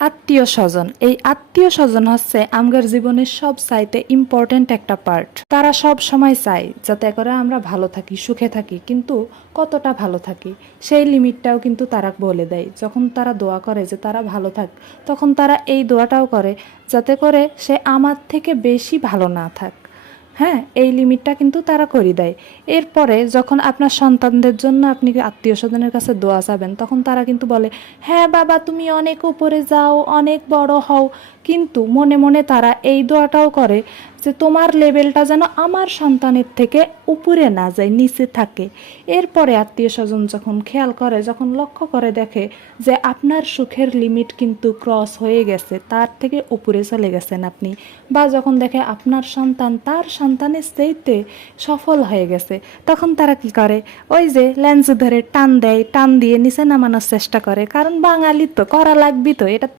আত্মীয় স্বজন, এই আত্মীয় স্বজন হচ্ছে আমগার জীবনের সব চাইতে ইম্পর্টেন্ট একটা পার্ট। তারা সব সময় চায় যাতে করে আমরা ভালো থাকি, সুখে থাকি, কিন্তু কতটা ভালো থাকি সেই লিমিটটাও কিন্তু তারা বলে দেয়। যখন তারা দোয়া করে যে তারা ভালো থাক, তখন তারা এই দোয়াটাও করে যাতে করে সে আমার থেকে বেশি ভালো না থাক। হ্যাঁ, এই লিমিটটা কিন্তু তারা করে দেয়। এরপরে যখন আপনার সন্তানদের জন্য আপনি আত্মীয় স্বজনের কাছে দোয়া চাবেন, তখন তারা কিন্তু বলে, হ্যাঁ বাবা তুমি অনেক উপরে যাও, অনেক বড় হও, কিন্তু মনে মনে তারা এই দোয়াটাও করে যে তোমার লেভেলটা যেন আমার সন্তানের থেকে উপরে না যায়, নিচে থাকে। এরপরে আত্মীয় স্বজন যখন খেয়াল করে, যখন লক্ষ্য করে দেখে যে আপনার সুখের লিমিট কিন্তু ক্রস হয়ে গেছে, তার থেকে উপরে চলে গেছেন আপনি, বা যখন দেখে আপনার সন্তান তার সন্তানের চাইতে সফল হয়ে গেছে, তখন তারা কি করে, ওই যে লেন্স ধরে টান দেয়, টান দিয়ে নিচে নামানোর চেষ্টা করে। কারণ বাঙালি তো করা লাগবে, তো এটা